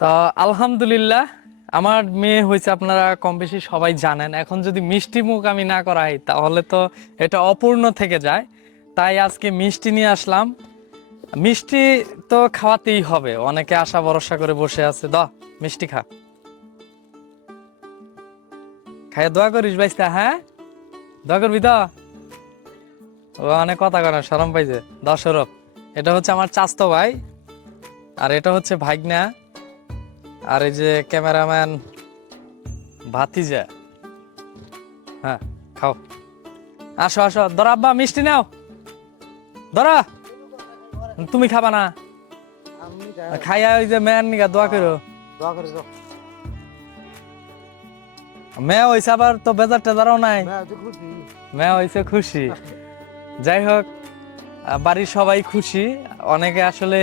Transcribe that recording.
তা আলহামদুলিল্লাহ আমার মেয়ে হয়েছে, আপনারা কম বেশি সবাই জানেন। এখন যদি মিষ্টি মুখ আমি না করাই তাহলে তো এটা অপূর্ণ থেকে যায়। তাই আজকে মিষ্টি নিয়ে আসলাম। মিষ্টি তো খাওয়াতেই হবে, অনেকে আশা ভরসা করে বসে আছে। মিষ্টি খা, খাইয়া দোয়া করিস ভাইস্তা। হ্যাঁ, দোয়া করবি তো। ও অনেক কথা কয় না, শরম পাইছে। সৌরভ, এটা হচ্ছে আমার চাস্তো ভাই, আর এটা হচ্ছে ভাইগনা, আর এই যে ক্যামেরাম্যান ভাতিজা। হ্যাঁ, খাও। আসো আসো, ধরো আব্বা মিষ্টি নাও, ধরো। তুমি খাবা না? খাইয়া ওই যে মেয়ের নিগা দোয়া করো। মেয়ে হয়েছে আবার তো বেজার টেজারও নাই, মেয়ে হয়েছে খুশি। যাই হোক, বাড়ির সবাই খুশি। অনেকে আসলে